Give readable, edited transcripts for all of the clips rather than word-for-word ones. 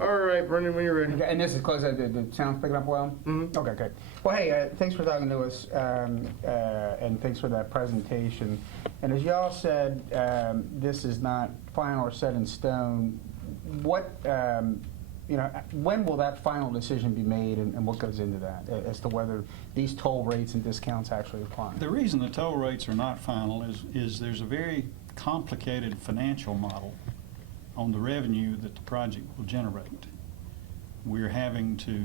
All right, Brendan, when you're ready. Okay, and this is close. The sound's picking up well? Mm-hmm. Okay, good. Well, hey, thanks for talking to us, and thanks for that presentation. And as y'all said, this is not final or set in stone. What, when will that final decision be made, and what goes into that as to whether these toll rates and discounts actually apply? The reason the toll rates are not final is there's a very complicated financial model on the revenue that the project will generate. We're having to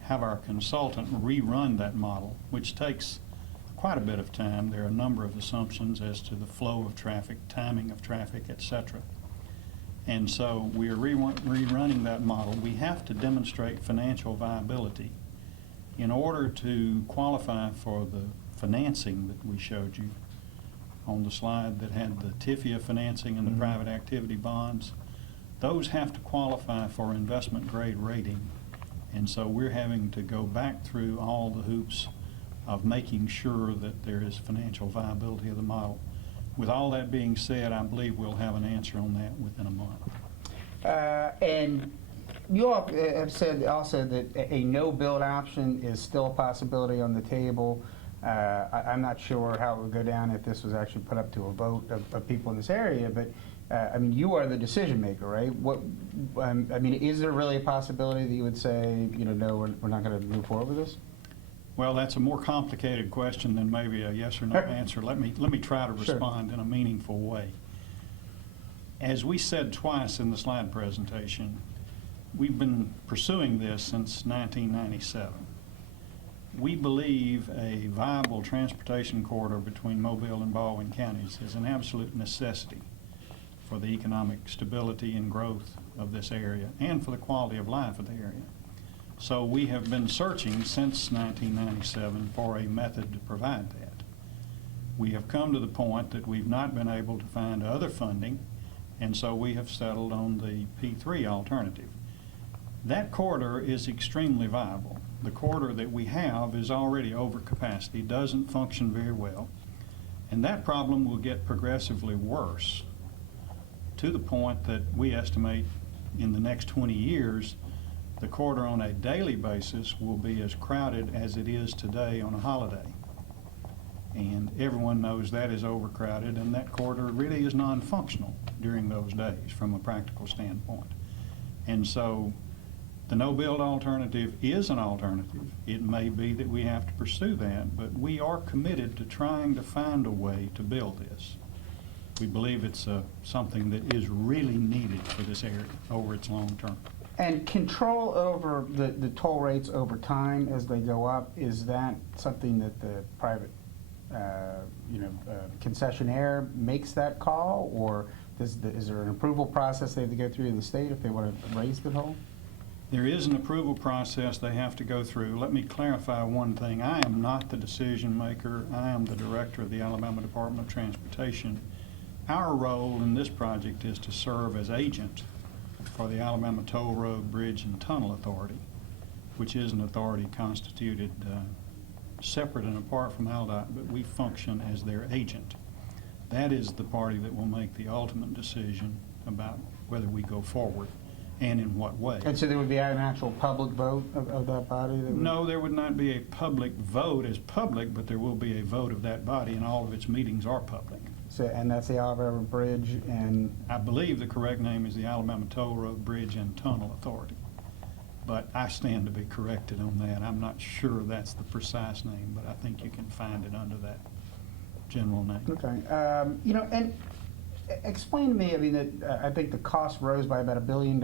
have our consultant rerun that model, which takes quite a bit of time. There are a number of assumptions as to the flow of traffic, timing of traffic, etc. And so we're rerunning that model. We have to demonstrate financial viability. In order to qualify for the financing that we showed you on the slide that had the TIFIA financing and the private activity bonds, those have to qualify for investment grade rating. And so we're having to go back through all the hoops of making sure that there is financial viability of the model. With all that being said, I believe we'll have an answer on that within a month. And you all have said also that a no-build option is still a possibility on the table. I'm not sure how it would go down if this was actually put up to a vote of people in this area, but I mean, you are the decision maker, right? What I mean, is there really a possibility that you would say, no, we're not going to move forward with this? Well, that's a more complicated question than maybe a yes or no answer. Let me try to respond in a meaningful way. As we said twice in the slide presentation, we've been pursuing this since 1997. We believe a viable transportation corridor between Mobile and Baldwin counties is an absolute necessity for the economic stability and growth of this area and for the quality of life of the area. So we have been searching since 1997 for a method to provide that. We have come to the point that we've not been able to find other funding, and so we have settled on the P3 alternative. That corridor is extremely viable. The corridor that we have is already over capacity, doesn't function very well, and that problem will get progressively worse to the point that we estimate in the next 20 years the corridor on a daily basis will be as crowded as it is today on a holiday. And everyone knows that is overcrowded, and that corridor really is non-functional during those days from a practical standpoint. And so the no-build alternative is an alternative. It may be that we have to pursue that, but we are committed to trying to find a way to build this. We believe it's something that is really needed for this area over its long term. And control over the toll rates over time as they go up, is that something that the private concessionaire makes that call, or is there an approval process they have to go through in the state if they want to raise the toll? There is an approval process they have to go through. Let me clarify one thing. I am not the decision maker. I am the director of the Alabama Department of Transportation. Our role in this project is to serve as agent for the Alabama Toll Road, Bridge, and Tunnel Authority, which is an authority constituted separate and apart from ALDOT, but we function as their agent. That is the party that will make the ultimate decision about whether we go forward and in what way. And so there would be an actual public vote of that body? No, there would not be a public vote as public, but there will be a vote of that body, and all of its meetings are public. So, and that's the Alabama Bridge and... I believe the correct name is the Alabama Toll Road, Bridge, and Tunnel Authority. But I stand to be corrected on that. I'm not sure that's the precise name, but I think you can find it under that general name. Okay. And explain to me, I mean, that I think the cost rose by about $1 billion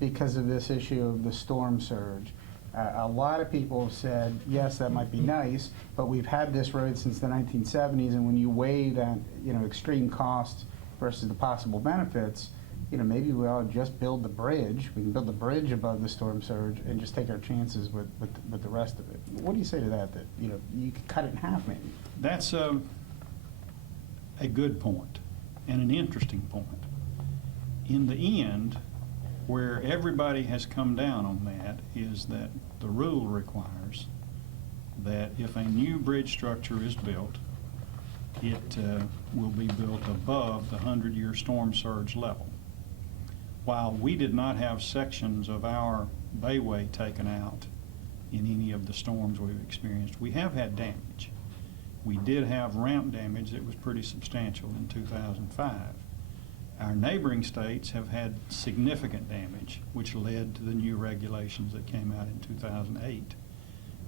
because of this issue of the storm surge. A lot of people have said, yes, that might be nice, but we've had this road since the 1970s, and when you weigh that, extreme costs versus the possible benefits, maybe we ought to just build the bridge. We can build the bridge above the storm surge and just take our chances with the rest of it. What do you say to that, you could cut it in half maybe? That's a good point and an interesting point. In the end, where everybody has come down on that is that the rule requires that if a new bridge structure is built, it will be built above the 100-year storm surge level. while we did not have sections of our bayway taken out in any of the storms we've experienced, we have had damage. We did have ramp damage that was pretty substantial in 2005. Our neighboring states have had significant damage, which led to the new regulations that came out in 2008.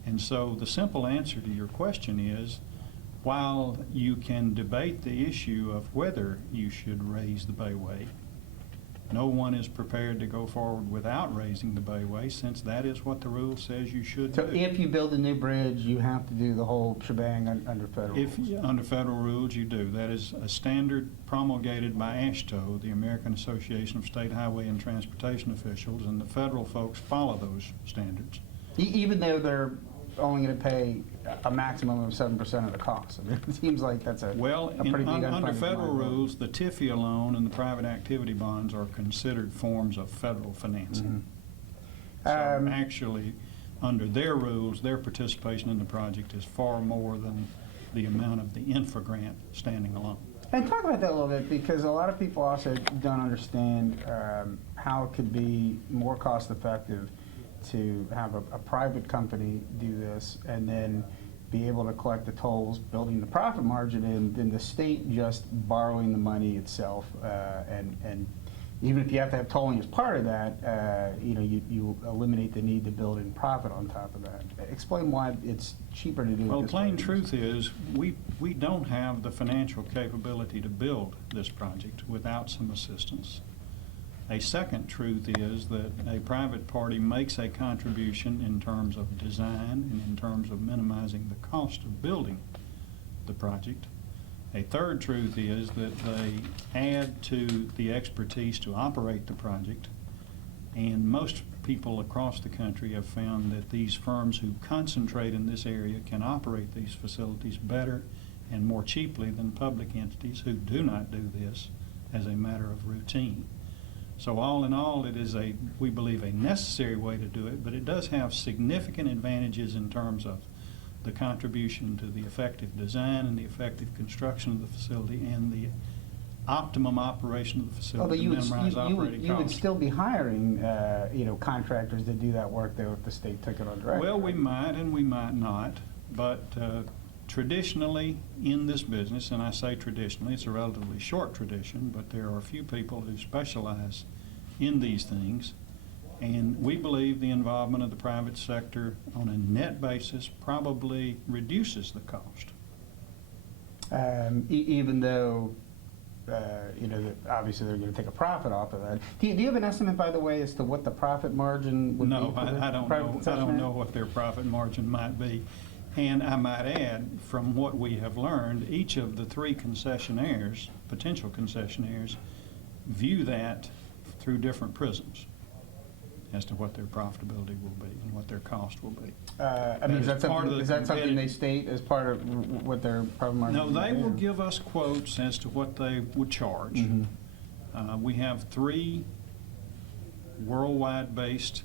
And so the simple answer to your question is, while you can debate the issue of whether you should raise the bayway, no one is prepared to go forward without raising the bayway, since that is what the rule says you should So do. if you build a new bridge, you have to do the whole shebang under federal If, rules? under federal rules, you do. That is a standard promulgated by AASHTO, the American Association of State Highway and Transportation Officials, and the federal folks follow those standards. Even though they're only going to pay a maximum of 7% of the cost. I mean, it seems like that's a Well, a pretty big under unfunded federal liability. rules, the TIFIA loan and the private activity bonds are considered forms of federal financing. So actually, under their rules, their participation in the project is far more than the amount of the infra grant standing alone. And talk about that a little bit, because a lot of people also don't understand how it could be more cost effective to have a private company do this and then be able to collect the tolls, building the profit margin in, than the state just borrowing the money itself. And even if you have to have tolling as part of that, you eliminate the need to build in profit on top of that. Explain why it's cheaper to do it Well, this plain way. truth is, we don't have the financial capability to build this project without some assistance. A second truth is that a private party makes a contribution in terms of design and in terms of minimizing the cost of building the project. A third truth is that they add to the expertise to operate the project, and most people across the country have found that these firms who concentrate in this area can operate these facilities better and more cheaply than public entities who do not do this as a matter of routine. So all in all, it is we believe, a necessary way to do it, but it does have significant advantages in terms of the contribution to the effective design and the effective construction of the facility and the optimum operation of the facility to minimize operating you would costs. still be hiring, contractors to do that work though if the state took it on direct. Well, we might and we might not, but traditionally in this business, and I say traditionally, it's a relatively short tradition, but there are a few people who specialize in these things, and we believe the involvement of the private sector on a net basis probably reduces the cost. Even though, obviously they're going to take a profit off of that. Do you have an estimate, by the way, as to what the profit margin would No, be for the I don't private know. I concessionaire? don't know what their profit margin might be. And I might add, from what we have learned, each of the three concessionaires, potential concessionaires, view that through different prisms as to what their profitability will be and what their cost will be. Is that something they state as part of what their profit margin No, is? they will give us quotes as to what they would charge. We have three worldwide-based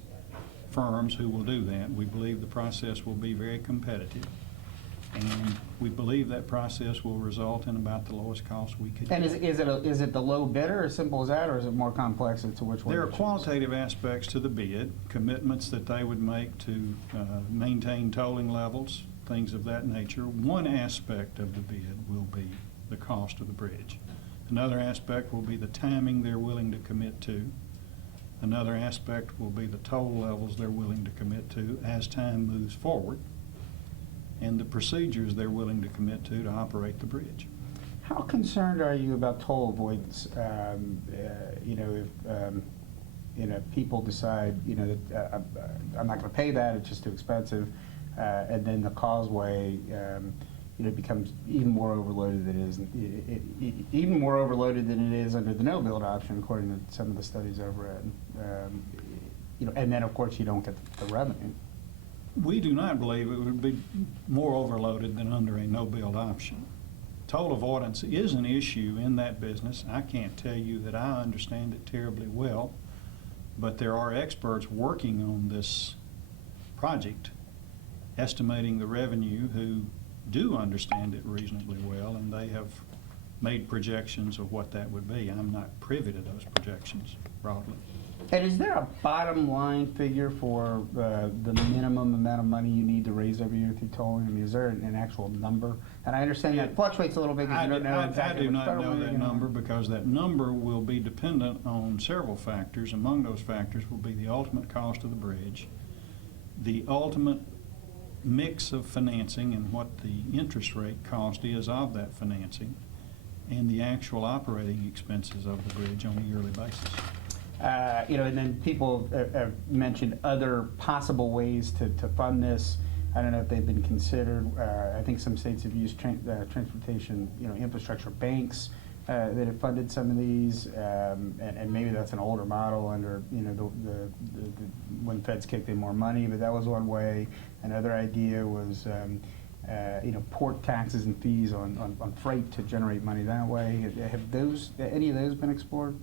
firms who will do that. We believe the process will be very competitive, and we believe that process will result in about the lowest cost we could And get. is it the low bidder, as simple as that, or is it more complex as to which one? There are to choose? qualitative aspects to the bid, commitments that they would make to maintain tolling levels, things of that nature. One aspect of the bid will be the cost of the bridge. Another aspect will be the timing they're willing to commit to. Another aspect will be the toll levels they're willing to commit to as time moves forward, and the procedures they're willing to commit to operate the bridge. How concerned are you about toll avoidance? If people decide, that I'm not going to pay that, it's just too expensive, and then the causeway, becomes even more overloaded than it is under the no-build option, according to some of the studies I've read. And then of course you don't get the revenue. We do not believe it would be more overloaded than under a no-build option. Toll avoidance is an issue in that business. I can't tell you that I understand it terribly well, but there are experts working on this project, estimating the revenue, who do understand it reasonably well, and they have made projections of what that would be. I'm not privy to those projections broadly. And is there a bottom line figure for the minimum amount of money you need to raise every year through tolling? I mean, is there an actual number? And I understand that fluctuates a little bit because you don't know exactly. I do what not know federal that number because that number will be dependent on several factors. Among those factors will be the ultimate cost of the bridge, the ultimate mix of financing and what the interest rate cost is of that financing, and the actual operating expenses of the bridge on a yearly basis. And then people have mentioned other possible ways to fund this. I don't know if they've been considered. I think some states have used transportation, infrastructure banks that have funded some of these, and maybe that's an older model under, when feds kicked in more money, but that was one way. Another idea was, port taxes and fees on freight to generate money that way. Have any of those been explored?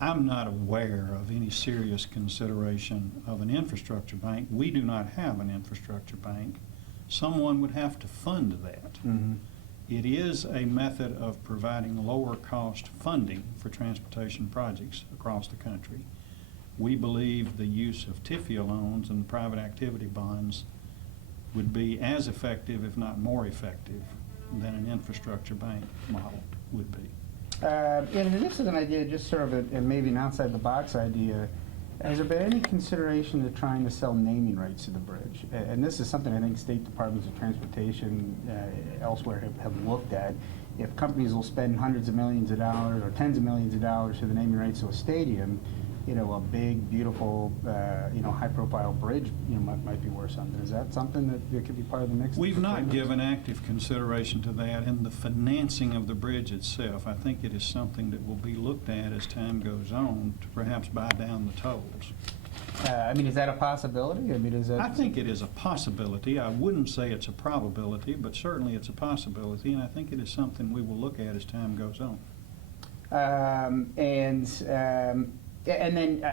I'm not aware of any serious consideration of an infrastructure bank. We do not have an infrastructure bank. Someone would have to fund that. Mm-hmm. It is a method of providing lower cost funding for transportation projects across the country. We believe the use of TIFIA loans and private activity bonds would be as effective, if not more effective, than an infrastructure bank model would be. And this is an idea, just sort of a maybe an outside-the-box idea. Has there been any consideration to trying to sell naming rights to the bridge? And this is something I think state departments of transportation elsewhere have looked at. If companies will spend hundreds of millions of dollars or tens of millions of dollars for the naming rights to a stadium, a big, beautiful, high-profile bridge, might be worth something. Is that something that could be part of the mix? We've not given active consideration to that in the financing of the bridge itself. I think it is something that will be looked at as time goes on to perhaps buy down the tolls. Is that a possibility? I think it is a possibility. I wouldn't say it's a probability, but certainly it's a possibility, and I think it is something we will look at as time goes on. And then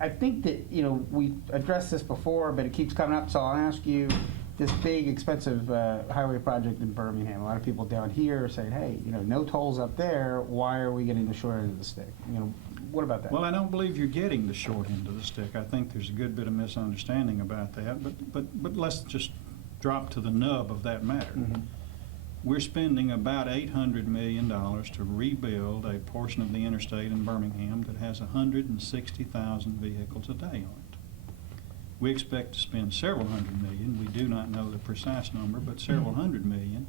I think that, we've addressed this before, but it keeps coming up, so I'll ask you, this big, expensive highway project in Birmingham, a lot of people down here are saying, hey, no tolls up there, why are we getting the short end of the stick? What about that? Well, I don't believe you're getting the short end of the stick. I think there's a good bit of misunderstanding about that, but let's just drop to the nub of that matter. Mm-hmm. We're spending about $800 million to rebuild a portion of the interstate in Birmingham that has 160,000 vehicles a day on it. We expect to spend several hundred million, we do not know the precise number, but several hundred million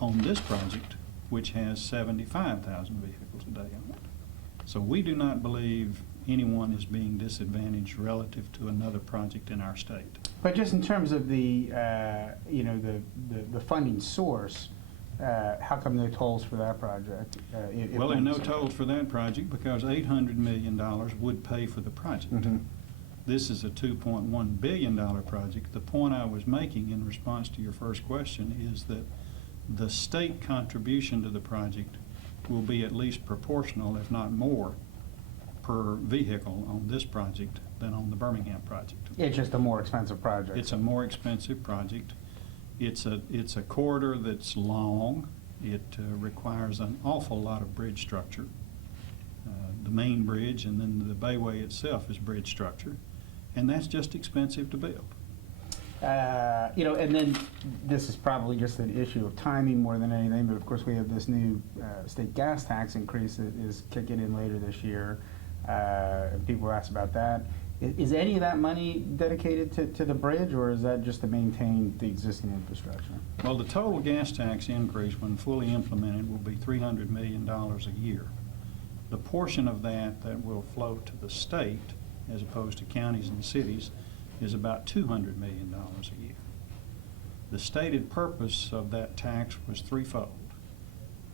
on this project, which has 75,000 vehicles a day on it. So we do not believe anyone is being disadvantaged relative to another project in our state. But just in terms of the funding source, how come no tolls for that project? Well, there are no tolls for that project because $800 million would pay for the project. Mm-hmm. This is a $2.1 billion project. The point I was making in response to your first question is that the state contribution to the project will be at least proportional, if not more, per vehicle on this project than on the Birmingham project. It's just a more expensive project. It's a more expensive project. It's a corridor that's long. It requires an awful lot of bridge structure. The main bridge and then the bayway itself is bridge structure, and that's just expensive to build. And then this is probably just an issue of timing more than anything, but of course we have this new state gas tax increase that is kicking in later this year. And people ask about that. Is any of that money dedicated to the bridge, or is that just to maintain the existing infrastructure? Well, the total gas tax increase, when fully implemented, will be $300 million a year. The portion of that will flow to the state, as opposed to counties and cities, is about $200 million a year. The stated purpose of that tax was threefold: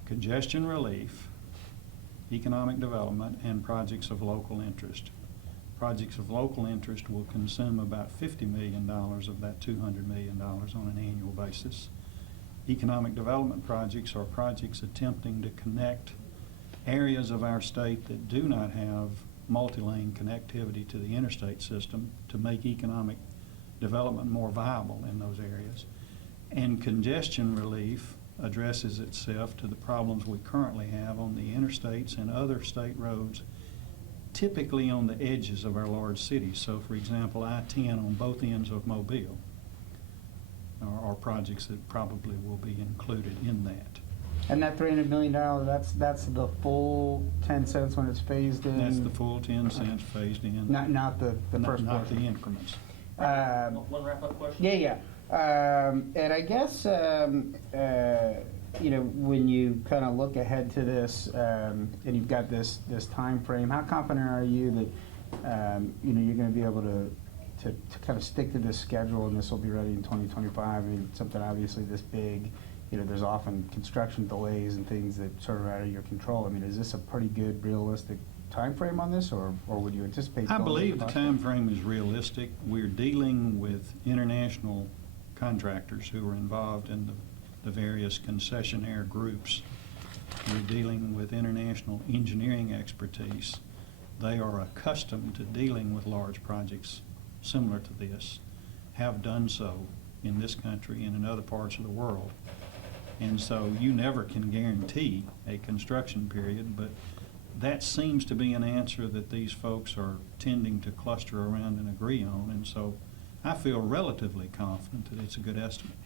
congestion relief, economic development, and projects of local interest. Projects of local interest will consume about $50 million of that $200 million on an annual basis. Economic development projects are projects attempting to connect areas of our state that do not have multi-lane connectivity to the interstate system to make economic development more viable in those areas. And congestion relief addresses itself to the problems we currently have on the interstates and other state roads, typically on the edges of our large cities. So, for example, I-10 on both ends of Mobile are projects that probably will be included in that. And that $300 million, that's the full 10 cents when it's phased in? That's the full 10 cents phased in. Not the first Not the portion? increments. One wrap-up question? Yeah. And I guess, when you kind of look ahead to this, and you've got this time frame, how confident are you that, you're going to be able to kind of stick to this schedule and this will be ready in 2025? I mean, something obviously this big, there's often construction delays and things that sort of out of your control. I mean, is this a pretty good, realistic time frame on this, or would you anticipate? I believe the time frame is realistic. We're dealing with international contractors who are involved in the various concessionaire groups. We're dealing with international engineering expertise. They are accustomed to dealing with large projects similar to this, have done so in this country and in other parts of the world. And so you never can guarantee a construction period, but that seems to be an answer that these folks are tending to cluster around and agree on. And so I feel relatively confident that it's a good estimate.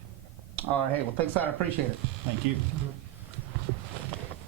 All right, hey, well, thanks a lot, I appreciate it. Thank you.